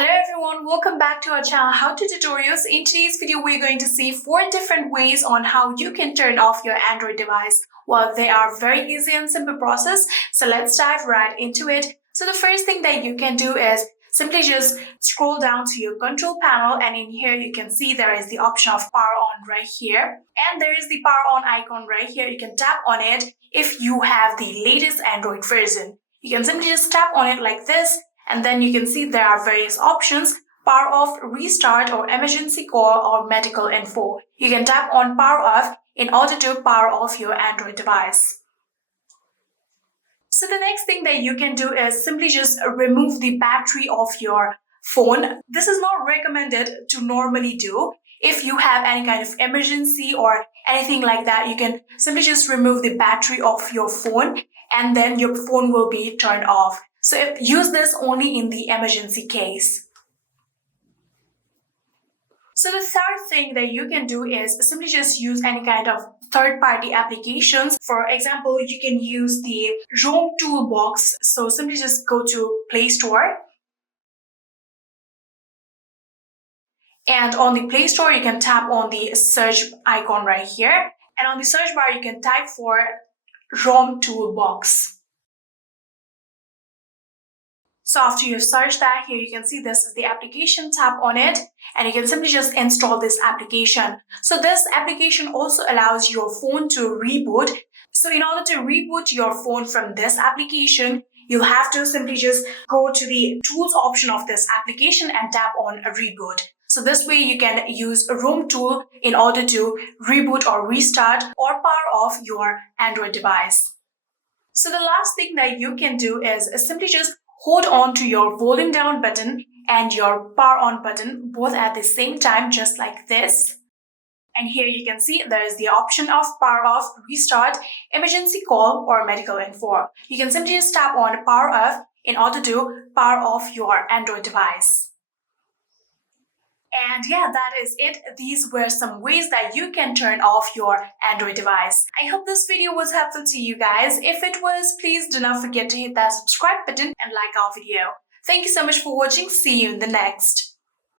Hello everyone, welcome back to our channel How To Tutorials. In today's video, we're going to see 4 different ways on how you can turn off your Android device. Well, they are very easy and simple process, so let's dive right into it. So the first thing that you can do is simply just scroll down to your control panel, and in here you can see there is the option of power on right here, and there is the power on icon right here. You can tap on it if you have the latest Android version. You can simply just tap on it like this, and then you can see there are various options: power off, restart, or emergency call, or medical info. You can tap on power off in order to power off your Android device. So the next thing that you can do is simply just remove the battery of your phone. This is not recommended to normally do. If you have any kind of emergency or anything like that, you can simply just remove the battery of your phone and then your phone will be turned off. So use this only in the emergency case. So the third thing that you can do is simply just use any kind of third-party applications. For example, you can use the ROM Toolbox. So simply just go to Play Store. And on the Play Store, you can tap on the search icon right here. And on the search bar, you can type for ROM Toolbox. So after you search that, here you can see this is the application. Tap on it and you can simply just install this application. So this application also allows your phone to reboot. So in order to reboot your phone from this application, you'll have to simply just go to the tools option of this application and tap on reboot. So this way you can use a ROM tool in order to reboot or restart or power off your Android device. So the last thing that you can do is simply just hold on to your volume down button and your power on button both at the same time, just like this. And here you can see there is the option of power off, restart, emergency call, or medical info. You can simply just tap on power off in order to power off your Android device. And yeah, that is it. These were some ways that you can turn off your Android device. I hope this video was helpful to you guys. If it was, please do not forget to hit that subscribe button and like our video. Thank you so much for watching. See you in the next.